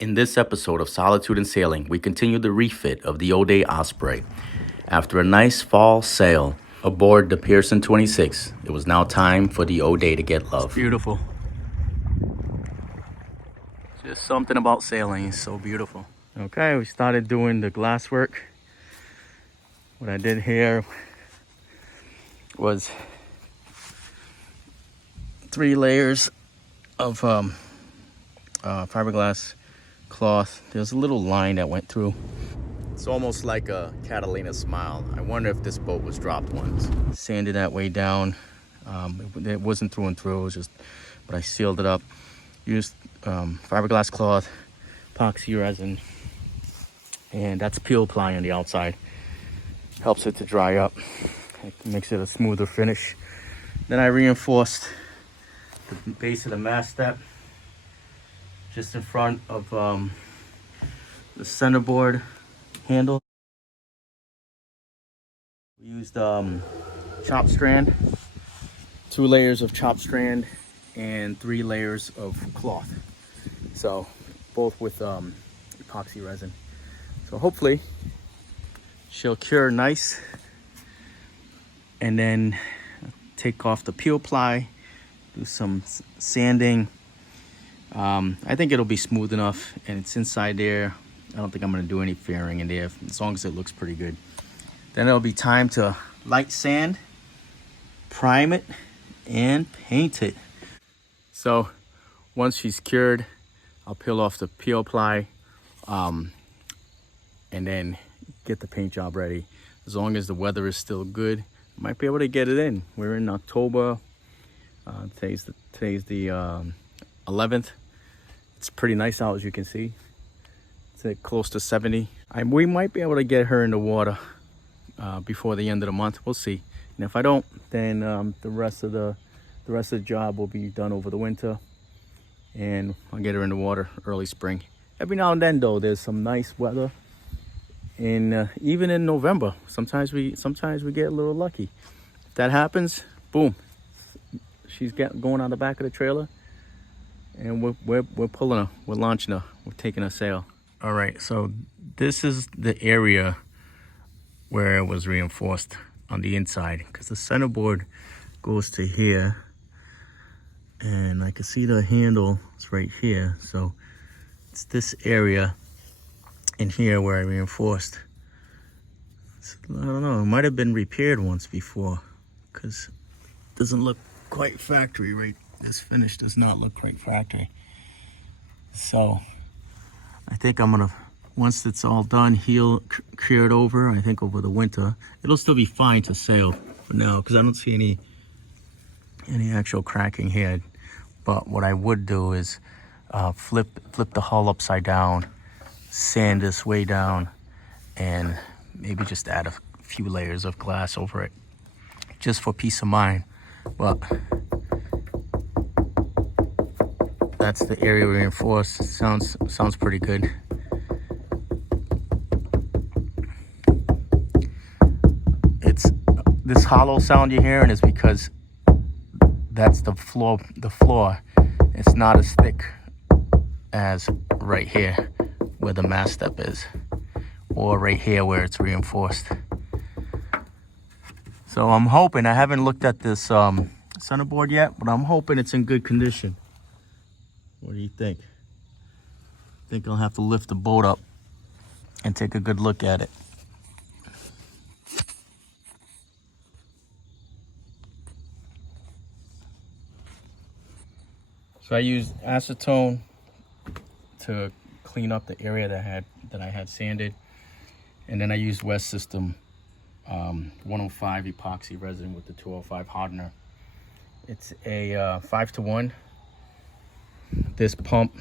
In this episode of Solitude and Sailing, we continue the refit of the O'Day Osprey. After a nice fall sail aboard the Pearson 26, it was now time for the O'Day to get love. It's beautiful. Just something about sailing is so beautiful. Okay, we started doing the glass work. What I did here was 3 layers of fiberglass cloth. There's a little line that went through. It's almost like a Catalina smile. I wonder if this boat was dropped once. Sanded that way down. It wasn't through and through, it was just, but I sealed it up. Used fiberglass cloth, epoxy resin, and that's peel ply on the outside. Helps it to dry up. It makes it a smoother finish. Then I reinforced the base of the mast step just in front of the centerboard handle. We used chop strand, 2 layers of chop strand and 3 layers of cloth. So both with epoxy resin. So hopefully she'll cure nice, and then take off the peel ply, do some sanding. I think it'll be smooth enough, and it's inside there. I don't think I'm gonna do any fairing in there, as long as it looks pretty good. Then it'll be time to light sand, prime it, and paint it. So once she's cured, I'll peel off the peel ply, and then get the paint job ready. As long as the weather is still good, I might be able to get it in. We're in October. Today's the 11th. It's pretty nice out, as you can see. It's at close to 70. We might be able to get her in the water before the end of the month. We'll see. And if I don't, then the rest of the job will be done over the winter, and I'll get her in the water early spring. Every now and then, though, there's some nice weather. And even in November, sometimes we get a little lucky. If that happens, boom, she's going on the back of the trailer, and we're pulling her, we're launching her, we're taking a sail. All right, so this is the area where it was reinforced on the inside, because the centerboard goes to here, and I can see the handle is right here. So it's this area in here where I reinforced. So, I don't know, it might have been repaired once before, because it doesn't look quite factory, right? This finish does not look quite factory. So I think I'm gonna, once it's all done, cure it over. I think over the winter it'll still be fine to sail for now, because I don't see any actual cracking here. But what I would do is flip the hull upside down, sand this way down, and maybe just add a few layers of glass over it, just for peace of mind. But that's the area reinforced. Sounds pretty good. It's this hollow sound you're hearing is because that's the floor. It's not as thick as right here where the mast step is, or right here where it's reinforced. So I'm hoping, I haven't looked at this centerboard yet, but I'm hoping it's in good condition. What do you think? I think I'll have to lift the boat up and take a good look at it. So I used acetone to clean up the area that I had sanded, and then I used West System 105 epoxy resin with the 205 hardener. It's a 5-to-1. This pump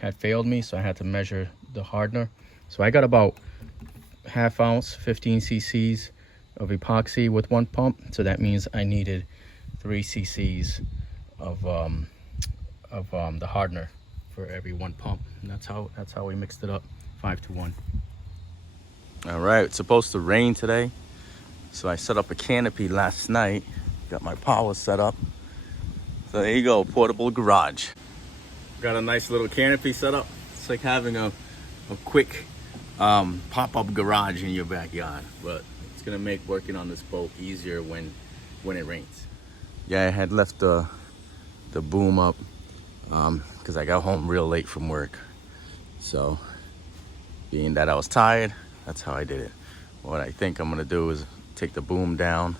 had failed me, so I had to measure the hardener. So I got about ½ ounce, 15 cc's of epoxy with one pump. So that means I needed 3 cc's of the hardener for every one pump. And that's how we mixed it up, 5-to-1. All right, it's supposed to rain today, so I set up a canopy last night. Got my power set up. So there you go, portable garage. Got a nice little canopy set up. It's like having a quick pop-up garage in your backyard, but it's gonna make working on this boat easier when it rains. Yeah, I had left the boom up because I got home real late from work. So being that I was tired, that's how I did it. What I think I'm gonna do is take the boom down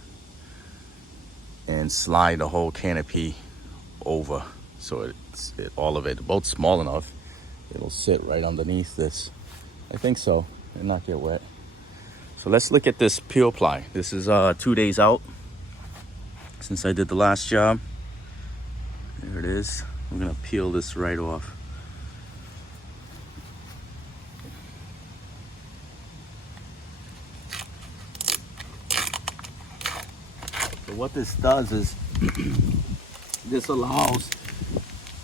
and slide the whole canopy over, so all of it. The boat's small enough, it'll sit right underneath this. I think so, and not get wet. So let's look at this peel ply. This is 2 days out since I did the last job. There it is. I'm gonna peel this right off. So what this does is this allows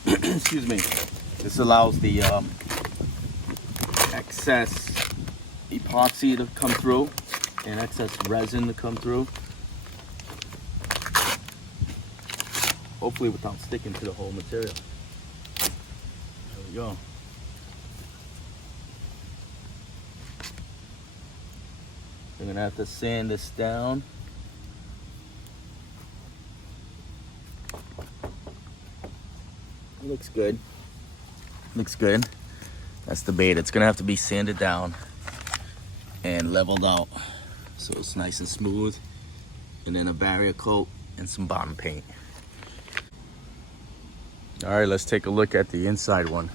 excuse me, this allows the excess epoxy to come through and excess resin to come through, hopefully without sticking to the whole material. There we go. I'm gonna have to sand this down. It looks good. Looks good. That's the bait. It's gonna have to be sanded down and leveled out so it's nice and smooth, and then a barrier coat and some bottom paint. All right, let's take a look at the inside one.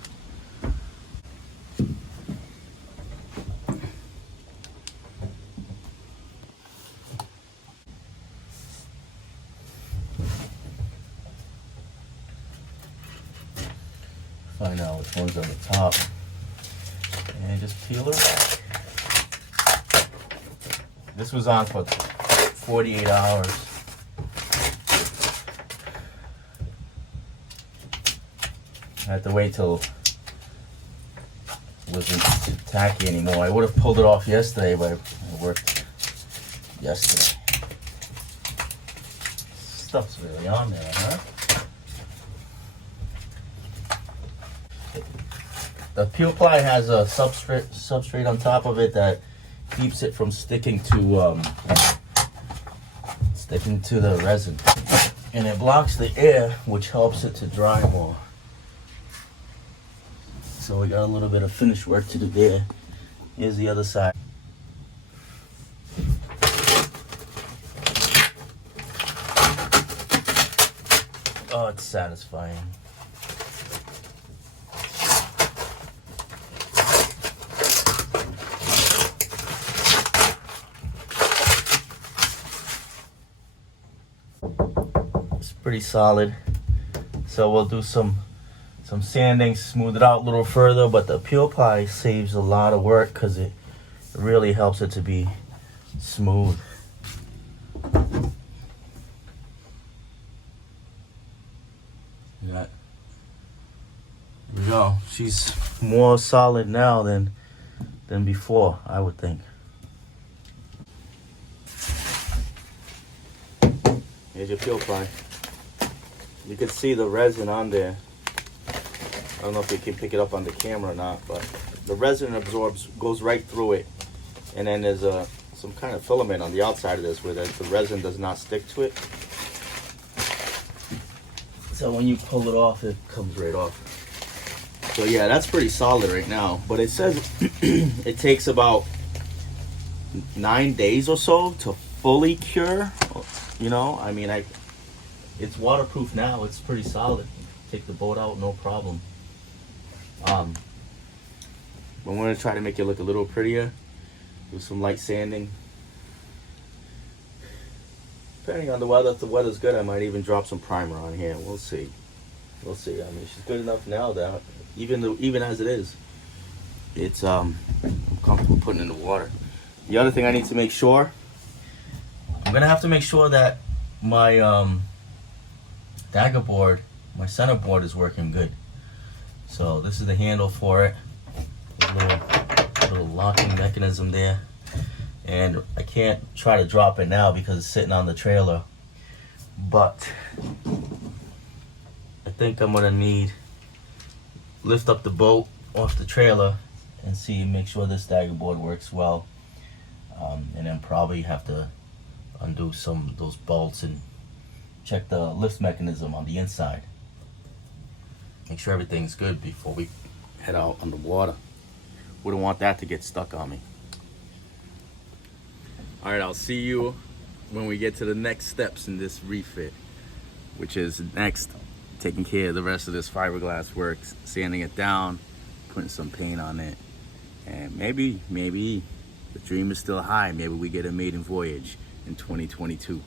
Find out which one's on the top and just peel it back. This was on for 48 hours. I had to wait till it wasn't tacky anymore. I would have pulled it off yesterday, but I worked yesterday. Stuff's really on there, huh? The peel ply has a substrate on top of it that keeps it from sticking to the resin, and it blocks the air, which helps it to dry more. So we got a little bit of finish work to do there. Here's the other side. Oh, it's satisfying. It's pretty solid. So we'll do some sanding, smooth it out a little further, but the peel ply saves a lot of work because it really helps it to be smooth. There we go. She's more solid now than before, I would think. Here's your peel ply. You can see the resin on there. I don't know if you can pick it up on the camera or not, but the resin goes right through it. And then there's some kind of filament on the outside of this where the resin does not stick to it. So when you pull it off, it comes right off. So yeah, that's pretty solid right now. But it says it takes about 9 days or so to fully cure. You know, I mean, it's waterproof now. It's pretty solid. Take the boat out, no problem. I'm going to try to make it look a little prettier. Do some light sanding. Depending on the weather, if the weather's good, I might even drop some primer on here. We'll see. We'll see. I mean, she's good enough now that even as it is, it's I'm comfortable putting in the water. The other thing I need to make sure, I'm gonna have to make sure that my dagger board, my center board, is working good. So this is the handle for it. There's a little locking mechanism there. And I can't try to drop it now because it's sitting on the trailer. But I think I'm gonna lift up the boat off the trailer and see, make sure this stagger board works well. And then probably have to undo some of those bolts and check the lift mechanism on the inside. Make sure everything's good before we head out on the water. Wouldn't want that to get stuck on me. All right, I'll see you when we get to the next steps in this refit, which is next taking care of the rest of this fiberglass work, sanding it down, putting some paint on it, and maybe the dream is still high. Maybe we get a maiden voyage in 2022.